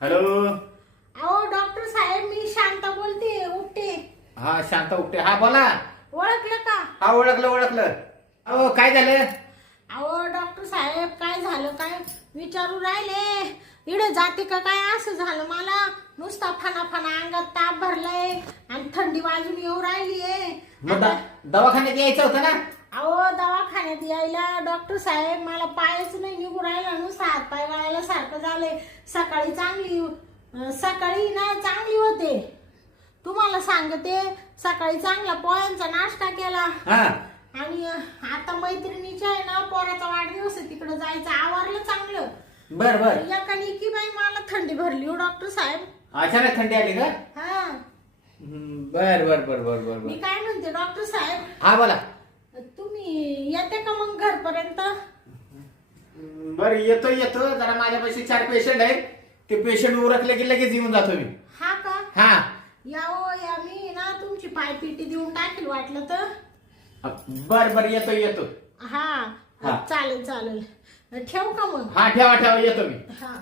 Hello. अहो doctor साहेब, मी शांता बोलते, उपटे. हा शांता उपटे. हा बोला. ओळखलं का? हा ओळखलं. अहो काय झालं? अहो डॉक्टर साहेब, काय झालं काय विचारू राहिले? इकडे जाते का काय असं झालं मला. नुसता फना अंगात ताप भरलाय आणि थंडी वाजून येऊ राहिलीये. मग दवाखान्यात यायचं होतं ना. अहो दवाखान्यात यायला डॉक्टर साहेब, मला पायच नाही निघू राहिला, नुसता हात पाय गळायला सारखं झालंय. सकाळी ना चांगली होते, तुम्हाला सांगते. सकाळी चांगला पोळ्यांचा नाश्ता केला आणि आता मैत्रिणीच्या आहे ना पोराचा वाढदिवस आहे, तिकडे जायचं आवरलं चांगलं. बर एकाने की बाई मला थंडी भरली हो डॉक्टर साहेब. अचानक थंडी आली का? हा. बर. मी काय म्हणते डॉक्टर साहेब, हा बोला. तुम्ही येते का मग घरपर्यंत? बर येतो जरा माझ्यापाशी 4 पेशंट आहेत. ते पेशंट उरकले की लगेच येऊन जातो मी. हा का? हा या मी ना तुमची पायपिटी देऊन टाकेल वाटलं तर. बर येतो. हा चालेल. ठेवू का मग? हा ठेवा येतो मी. हा.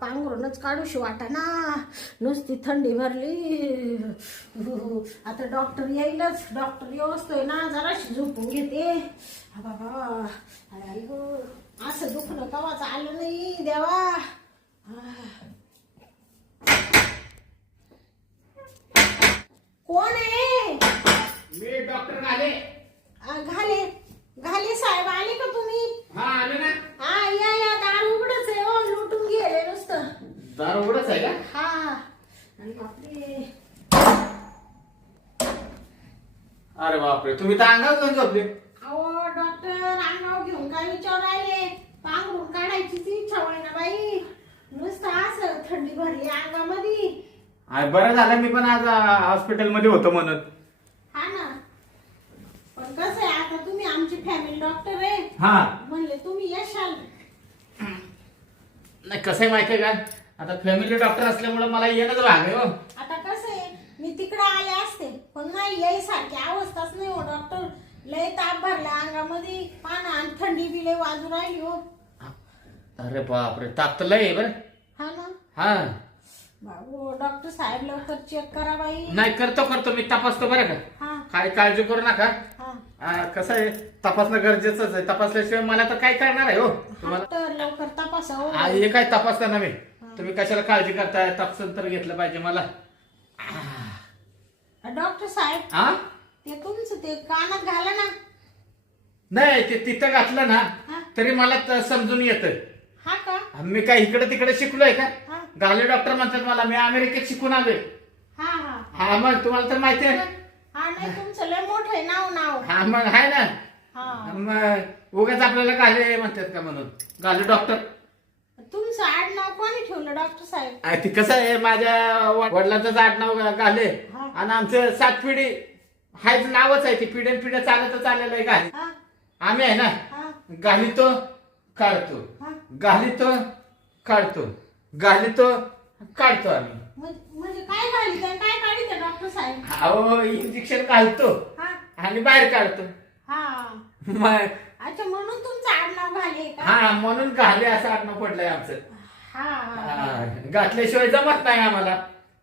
पांघरूनच काढूशी वाटा ना, नुसती थंडी भरली. आता डॉक्टर येईलच. डॉक्टर येऊस्तोय ना जराशी झोपून घेते. बाबा असं दुखणं कवाच आलं नाही देवा. कोण आहे? मी डॉक्टर घाले साहेब, आले का तुम्ही? हा आले ना. हा या दार उघडच आहे हो, लुटून गेले नुसतं. दार उघडच आहे का? हा. आणि बापरे. अरे बापरे, तुम्ही तर अंगावर घेऊन झोपले. अहो डॉक्टर, अंगावर घेऊन काय विचार राहिले? पांघरून काढायचीच इच्छा होईना बाई. नुसतं असं थंडी भरली अंगामध्ये. बरं झालं मी पण आज हॉस्पिटल मध्ये होतो म्हणून. हा ना, पण कसं आहे आता तुम्ही आमची फॅमिली डॉक्टर आहे. हा म्हणले तुम्ही यशाल. नाही कसं आहे माहितीये का, आता फॅमिली डॉक्टर असल्यामुळे मला येणंच भाग आहे हो. आता कसं आहे, मी तिकडे आले असते पण नाही यायसारखी अवस्थाच नाही हो डॉक्टर. लय ताप भरला अंगामध्ये, पाना आणि थंडी बी लय वाजू राहिली हो. अरे बापरे, ताप तर लय आहे बरं. हा ना. हा बाबू डॉक्टर साहेब, लवकर चेक करा बाई. नाही करतो मी तपासतो बरं का. हा काय काळजी करू नका. हा. कसं आहे, तपासणं गरजेचंच आहे. तपासल्याशिवाय मला तर काय करणार आहे हो तुम्हाला. तर लवकर तपासा हो. हे काय तपासता ना मी. तुम्ही कशाला काळजी करताय, तपासून तर घेतलं पाहिजे मला. डॉक्टर साहेब, हा ते तुमचं ते कानात घाला ना. नाही ते तिथं घातलं ना हा. तरी मला समजून येतं. हा का? मी काय इकडे तिकडे शिकलोय का? हा गाले डॉक्टर म्हणतात मला, मी अमेरिकेत शिकून आलोय. हा हा हा मग तुम्हाला तर माहिती आहे ना. हा. नाही तुमचं लय मोठं आहे नाव. हा मग आहे ना. हा. मग उगाच आपल्याला गाले म्हणतात का म्हणून गाले डॉक्टर. तुमचं आडनाव कोणी ठेवलं डॉक्टर साहेब? ती कसं आहे, माझ्या वडिलांचं आडनाव गाले हा. आणि आमचं 7 पिढी हाच नावच आहे. ती पिढ्या चालतच आलेलं आहे गाली. हा आम्ही आहे ना, हा गालितो काढतो, हा. गालितो काढतो आम्ही. म्हणजे काय घाली काय काढित डॉक्टर साहेब? अहो इंजेक्शन घालतो हा आणि बाहेर काढतो. हा. मग अच्छा, म्हणून तुमचं आडनाव घाले का? हा म्हणून घाले असं आडनाव पडलंय आमचं. हा. घातल्याशिवाय जमत नाही आम्हाला.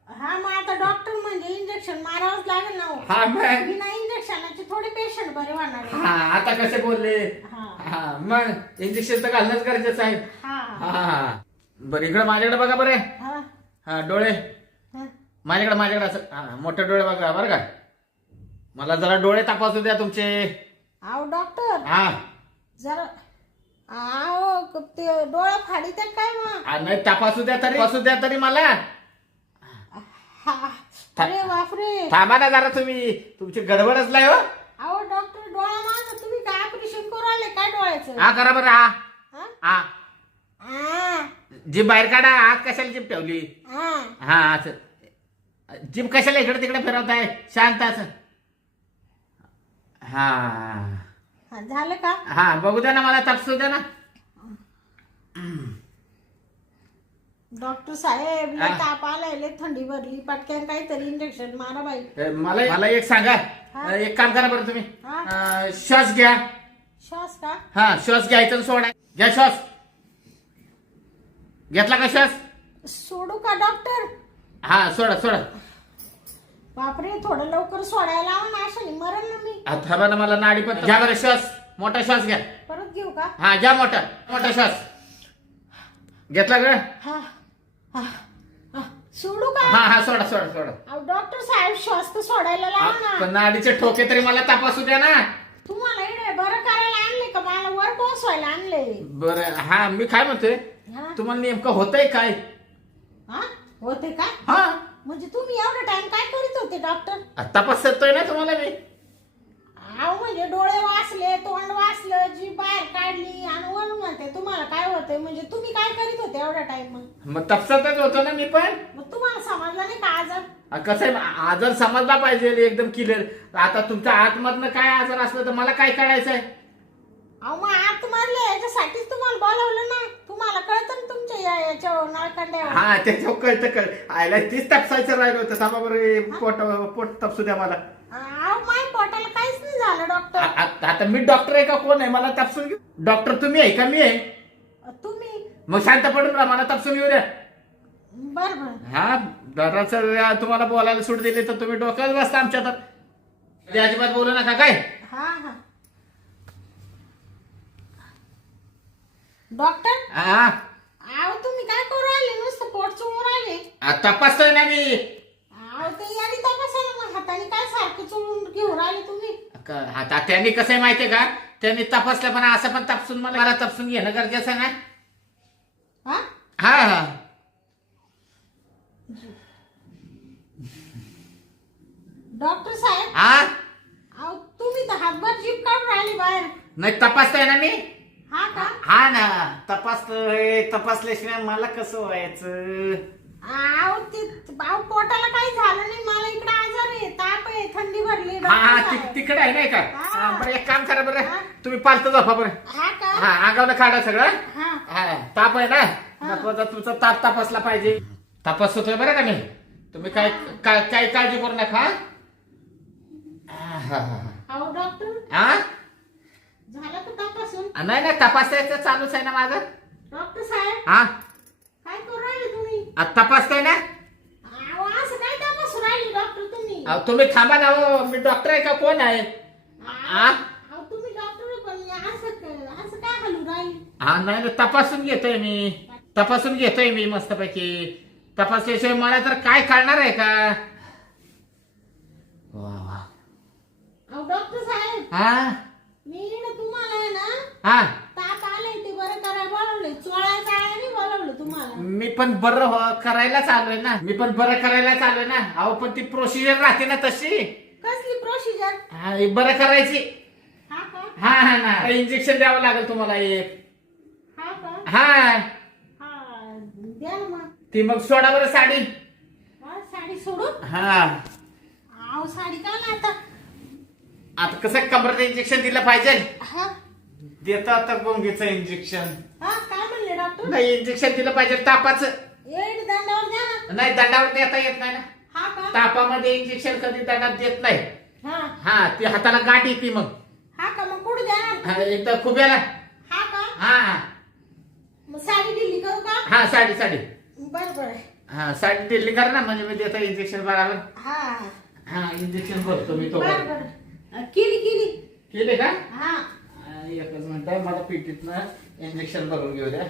हा मग आता डॉक्टर म्हणजे इंजेक्शन मारावंच लागेल ना हो. हा मग बिना इंजेक्शनाचे थोडे पेशंट बरे होणार आहे. हा आता कसे बोलले. हा हा मग इंजेक्शन तर घालणंच गरजेचं आहे. हा हा बरं इकडे माझ्याकडे बघा बरं. हा हा डोळे हा. माझ्याकडे असं मोठे डोळे बघा बरं का. मला जरा डोळे तपासू द्या तुमचे. अहो डॉक्टर, हा जरा अहो ते डोळा फाडीत काय मग? नाही तपासू द्या तरी मला. हा. अरे बापरे. थांबा ना जरा, तुम्ही तुमची गडबडच नाही हो. अहो डॉक्टर, डोळा माझा तुम्ही काय ऑपरेशन करू आले काय डोळ्याचं? हा करा बरं. हा हा? हा हा. जीभ बाहेर काढा. आत कशाला जीभ ठेवली? हा. हा असं जीभ कशाला इकडे तिकडे फिरवताय? शांत असं. हा हा, झालं का? हा बघू द्या ना, मला तपासू द्या ना. डॉक्टर साहेब, लय ताप आलाय, लय थंडी भरली, पटकन काहीतरी इंजेक्शन मारा बाई. मला एक सांगा. हा. एक काम करा बरं तुम्ही. हा. श्वास घ्या श्वास का? हा श्वास घ्यायचा आणि सोडा. घ्या श्वास. घेतला का श्वास? सोडू का डॉक्टर? हा सोडा सोडा. बापरे, थोडं लवकर सोडायला लावा ना, अशाने मरण ना मी. आता ना मला नाडी पण घ्या बरं श्वास. मोठा श्वास घ्या. परत घेऊ का? हा घ्या मोठा मोठा श्वास. घेतला का? हा हा हा. सोडू का? हा हा सोडा सोडा सोडा. अहो डॉक्टर साहेब, श्वास तर सोडायला लावा ना. पण नाडीचे ठोके तरी मला तपासू द्या ना. तुम्हाला इकडे बरं करायला आणले का मला वर पोहोचवायला आणले? बरं हा मी काय म्हणतोय, हा? तुम्हाला नेमकं होतंय काय? हा? होते काय? हा म्हणजे तुम्ही एवढा टाइम काय करीत होते डॉक्टर? तपास करतोय ना तुम्हाला मी. अहो म्हणजे डोळे वाचले, तोंड वाचलं, जीभ बाहेर काढली आणि वरून म्हणते तुम्हाला काय होतंय. म्हणजे तुम्ही काय करीत होते एवढा टाइम? मग तपासतच होतो ना मी पण. मग तुम्हाला समजलं नाही का आजार? कसं आहे, आजार समजला पाहिजे एकदम क्लिअर. आता तुमच्या आतमधनं काय आजार असलं तर मला काय कळायचंय? अहो मग आत मारले याच्यासाठीच तुम्हाला बोलावलं ना. तुम्हाला कळतं ना तुमच्या याच्या नळकांड्यावर. हा त्याच्यावर कळतं आयला तीच तपासायचं राहिलं होतं. थांबा बरं, पोट तपासू द्या मला. अहो माझ्या पोटाला काहीच नाही झालं डॉक्टर. आता मी डॉक्टर आहे का कोण आहे मला तपासून घेऊ? डॉक्टर तुम्ही आहे का मी आहे? तुम्ही? मग शांत पडून राहा, मला तपासून घेऊ द्या. बर बर. हा दराचं तुम्हाला बोलायला सूट दिली तर तुम्ही डोक्यात बसता आमच्या. तर अजिबात बोलू नका काय. हा हा. डॉक्टर हा अहो तुम्ही काय करू राहिले? नुसतं पोट चोळून राहिले. तपासतोय ना मी. अहो ते याने तपासायला मग हाताने काय सारखं चोळून घेऊन राहिले तुम्ही? आता त्यांनी कसं आहे माहितीये का, त्यांनी तपासलं पण असं पण तपासून मला तपासून घेणं गरजेचं आहे ना. हा हा हा डॉक्टर साहेब. हा अहो तुम्ही तर हातभर जीभ काढून राहिले बाहेर. नाही तपासतोय ना मी. हा का? हा ना तपासतोय. तपासल्याशिवाय मला कसं व्हायचं? अहो ते अहो पोटाला काही झालं नाही. मला इकडे आजार आहे, ताप आहे, थंडी भरली. हा डॉक्टर साहेब. तिकडे आहे नाही का? हा. हा, बरं एक काम करा बरं, हा. तुम्ही पालतं झोपा बरं. हा का? हा अंगावलं काढा सगळं. हा हा ताप आहे ना, हा. तुमचा ताप तपासला पाहिजे. तपास होतोय बरं का मी. तुम्ही काय काय काळजी करू नका. अहो डॉक्टर हा झालं का तपासून? नाही नाही तपासायचं चालूच आहे ना माझं. डॉक्टर साहेब हा काय करू राहिले तुम्ही? तपासताय ना. अहो असं काय तपासून राहिले डॉक्टर तुम्ही? तुम्ही थांबा ना हो, मी डॉक्टर आहे का कोण आहे? हा अहो तुम्ही डॉक्टर आहे पण असं काय हलू राहिले? हा नाही नाही, तपासून घेतोय मी मस्तपैकी. तपासल्याशिवाय मला तर काय कळणार आहे का? वा वा. अहो डॉक्टर साहेब हा मी इकडे तुम्हाला आहे ना हा ताप आलाय ते बरं करायला बोलावलंय. चोळायचं नाही बोलावलं तुम्हाला. मी पण बरं करायला चाललोय ना. अहो पण ती प्रोसिजर राहते ना तशी. कसली प्रोसिजर? हा हे बरं करायची. हा का? हा हा ना इंजेक्शन द्यावं लागेल तुम्हाला एक. हा का? हा हा द्या ना मग. ती मग सोडा बरं साडी. हा, साडी सोडून? हा अहो साडी का ना आता? आता कसं कमरेचं इंजेक्शन दिलं पाहिजे. हा देता आता गोंगीचं इंजेक्शन. हा काय म्हणले डॉक्टर? नाही इंजेक्शन दिलं पाहिजे तापाचं. एड दंडावर द्या ना. नाही दंडावर देता येत नाही ना. हा का? तापामध्ये इंजेक्शन कधी दंडात देत नाही. हा हा ती हाताला गाठ येते मग. हा का? मग कुठे द्या? एकदा खुब्याला. हा का? हा मग साडी दिली करू का? हा साडी. बर बर. हा साडी दिली करा ना, म्हणजे मी देतो इंजेक्शन बरोबर. हा हा इंजेक्शन करतो मी तो. बर बर. केली. केले का? हा एकच मिनिट मला पिटीतनं इंजेक्शन बघून घेऊ द्या.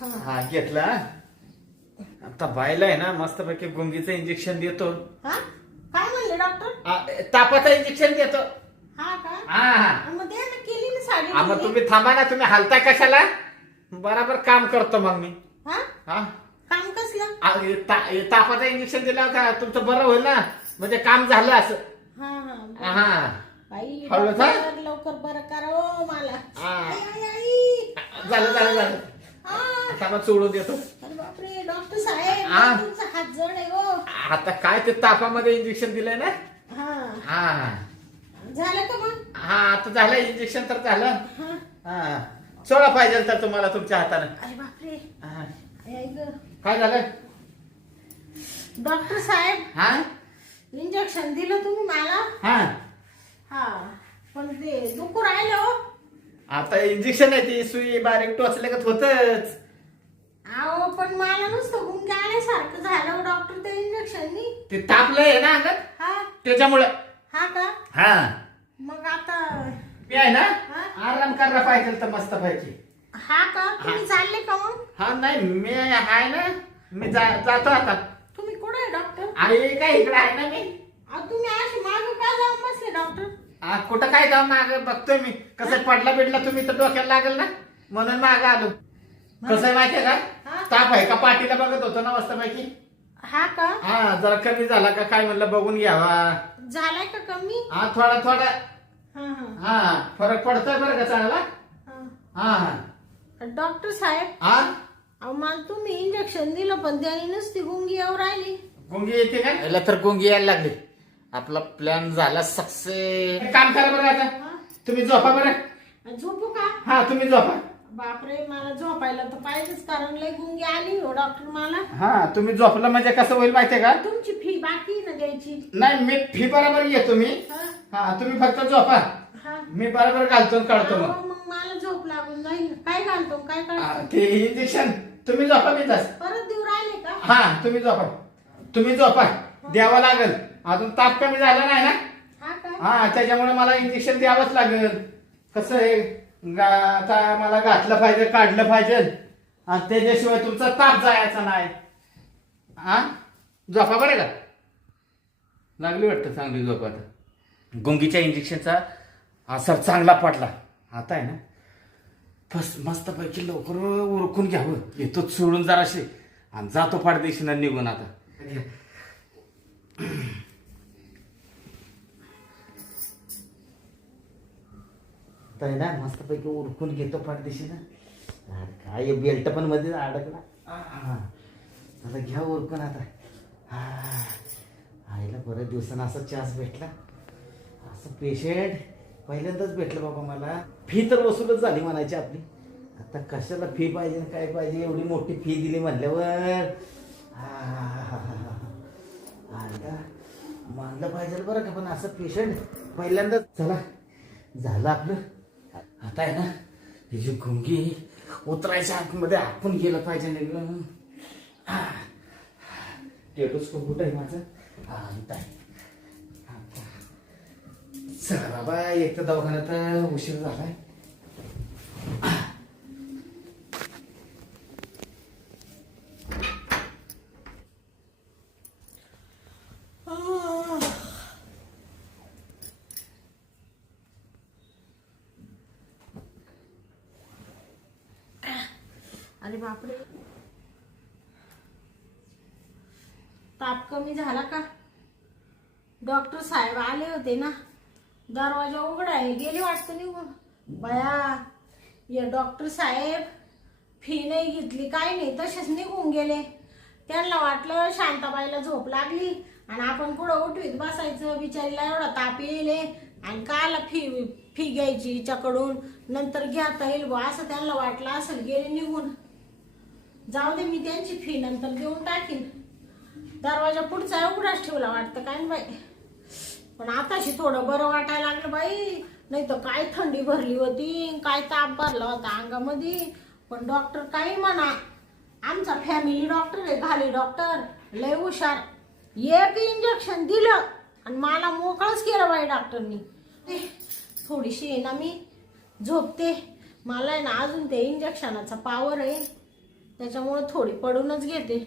हा हा घेतला. आता बायला आहे ना मस्तपैकी गुंगीचं इंजेक्शन देतो. हा काय म्हणले डॉक्टर? तापाचं इंजेक्शन देतो. हा का? हा मग द्या ना, केली ना साडी. मग दिली. तुम्ही थांबा ना, तुम्ही हलताय कशाला? बराबर काम करतो मग मी. हा हा काम कसलं? तापाचं इंजेक्शन दिलं का तुमचं बरं होईल ना, म्हणजे काम झालं असं. हा हा बाई हळू जा. डॉक्टर, लवकर बरं करा ओ मला. हा. आई. झालं हा. आता मग सोडून देतो. अरे बापरे डॉक्टर साहेब, हा. तुमचा हात जड आहे हो. आता काय ते तापामध्ये इंजेक्शन दिलंय ना. हा हा झालं का मग? हा आता झालं इंजेक्शन तर झालं. हा हा सोडा पाहिजे तर तुम्हाला तुमच्या हाताने. अरे बापरे. हा. आई ग. काय झालं? डॉक्टर साहेब हा इंजेक्शन दिलं तुम्ही मला. हा हा पण ते दुखू राहिलं हो. आता इंजेक्शन आहे ती सुई बारीक टोचले का होतच. अहो पण मला नुसतं गुंगे आल्यासारखं झालं डॉक्टर त्या इंजेक्शननी. ते तापलंय ना अंगात हा त्याच्यामुळं. हा का हा मग आता मी आहे ना हा? आराम करायला पाहिजे तर मस्त पैकी. हा का तुम्ही चालले का मग? हा नाही मी आहे ना मी जातो आता. तुम्ही कुठे आहे डॉक्टर? आहे काय इकडे आहे ना मी. अहो तुम्ही अशी मागे का जाऊन बसले डॉक्टर? कुठं काय जाऊ माग बघतोय मी कसं पडला बिडला तुम्ही तर डोक्याला लागेल ना म्हणून माग आलो. कसं आहे माहितीये का हा? ताप आहे का पाठीला बघत होतो ना मस्त पैकी. हा का हा जरा कमी झाला का काय म्हणलं बघून घ्यावा. झालाय का कमी? हा थोडा थोडा हा हा हा फरक पडतोय बरं का चांगला. हा. हा हा डॉक्टर साहेब हा अहो मला तुम्ही इंजेक्शन दिलं पण त्याने नुसती गुंगी येऊ राहिली. गुंगी येते का याला तर गुंगी यायला लागली. आपला प्लॅन झाला सक्सेस. काम करा बरं आता हा? तुम्ही झोपा बरं. झोपू का? हा तुम्ही झोपा. बापरे मला झोपायला तर पाहिजेच कारण लय गुंगी आली हो डॉक्टर मला. हा तुम्ही झोपलं म्हणजे कसं होईल माहितीये का. तुमची फी बाकी ना द्यायची. नाही मी फी बरोबर येतो मी. हा? हा तुम्ही फक्त झोपा हा. मी बरोबर घालतो आणि काढतो मग. अहो, मग मला झोप लागून जाईल. काय घालतो काय हा, काढतो? ते इंजेक्शन तुम्ही झोपा मी तस. परत देऊ राहिले का? हा तुम्ही झोपा द्यावं लागेल. अजून ताप कमी झाला नाही ना. हा का हा त्याच्यामुळे मला इंजेक्शन द्यावंच लागेल. कसं आहे आता मला घातलं पाहिजे काढलं पाहिजे आणि त्याच्याशिवाय तुमचा ताप जायचा नाही. हा झोपा बरं का. लागली वाटतं चांगली झोप आता. गुंगीच्या इंजेक्शनचा असर चांगला पडला. आता आहे ना बस मस्त पैकी लवकर उरकून घ्यावं. येतो सोडून जराशे आणि जातो पाडदेशीनं निघून आता. आहे ना मस्त पैकी उरकून घेतो पाठदेशीनं. काय बेल्ट पण मध्ये अडकला. आता घ्या उरकून आता. आईला बऱ्याच दिवसानं असा चान्स भेटला. असं पेशंट पहिल्यांदाच भेटलं बाबा मला. फी तर वसूलच झाली म्हणायची आपली. आता कशाला फी पाहिजे काय पाहिजे एवढी मोठी फी दिली म्हणल्यावर आईला मानलं पाहिजे बरं का. पण असं पेशंट पहिल्यांदाच. चला झालं आपलं. आता आहे ना ही जी गुंगी उतरायच्या आतमध्ये आपण गेलं पाहिजे नाही. टेटोस्कोप कुठं आहे माझं. चला बाबा एक तर दवाखान्यात उशीर झालाय. अरे बापरे ताप कमी झाला का? डॉक्टर साहेब आले होते ना. दरवाजा उघडा आहे गेले वाटतं निघून. बया ये डॉक्टर साहेब फी नाही घेतली काय नाही तसेच निघून गेले. त्यांना वाटलं शांताबाईला झोप लागली आणि आपण कुठं उठवीत बसायचं. बिचारीला एवढा ताप येईल आणि काला फी घ्यायची हिच्याकडून नंतर घेता येईल बा असं त्यांना वाटलं असेल. गेले निघून. जाऊ दे मी त्यांची फी नंतर देऊन टाकीन. दरवाजा पुढचा उघडाच ठेवला वाटतं काय बाई. पण आताशी थोडं बरं वाटायला लागलं बाई. नाही तर काय थंडी भरली होती काय ताप भरला होता अंगामध्ये. पण डॉक्टर काही म्हणा आमचा फॅमिली डॉक्टर आहे घाली डॉक्टर लय हुशार. एक इंजेक्शन दिलं आणि मला मोकळंच केलं बाई डॉक्टरनी. थोडीशी आहे ना मी झोपते. मला आहे ना अजून ते इंजेक्शनाचा पावर आहे त्याच्यामुळे थोडी पडूनच घेते.